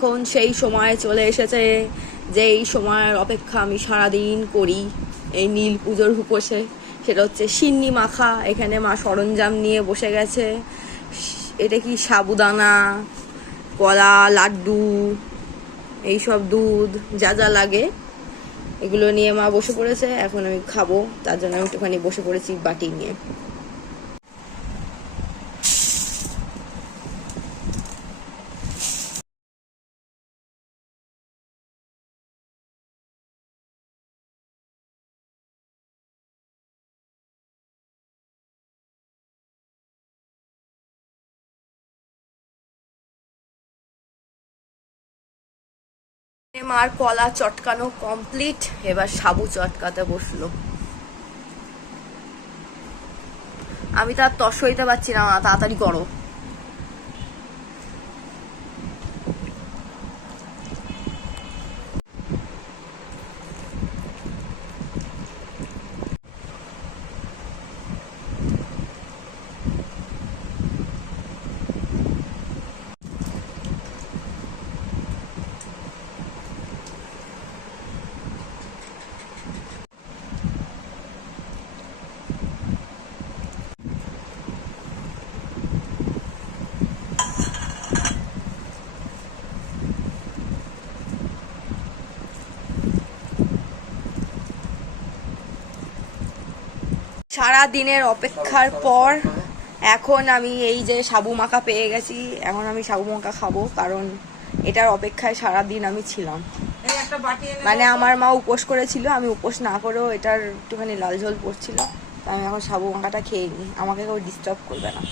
এখন সেই সময় চলে এসেছে যে এই সময়ের অপেক্ষা আমি সারাদিন করি এই নীল পুজোর উপোসে। সেটা হচ্ছে সিন্নি মাখা। এখানে মা সরঞ্জাম নিয়ে বসে গেছে। এটা কি সাবুদানা, কলা, লাড্ডু, এইসব দুধ যা যা লাগে এগুলো নিয়ে মা বসে পড়েছে। এখন আমি খাবো, তার জন্য আমি একটুখানি বসে পড়েছি বাটি নিয়ে। মার কলা চটকানো কমপ্লিট, এবার সাবু চটকাতে বসলো। আমি তার তর সইতে পারছি না, তাড়াতাড়ি করো। সারা দিনের অপেক্ষার পর এখন আমি এই যে সাবু মাখা পেয়ে গেছি। এখন আমি সাবু মাখা খাবো, কারণ এটার অপেক্ষায় সারা দিন আমি ছিলাম। মানে আমার মা উপোস করেছিল, আমি উপোস না করেও এটার একটুখানি লাল ঝোল পড়ছিল, তাই আমি এখন সাবু মাখাটা খেয়ে নিই। আমাকে কেউ ডিস্টার্ব করবে না।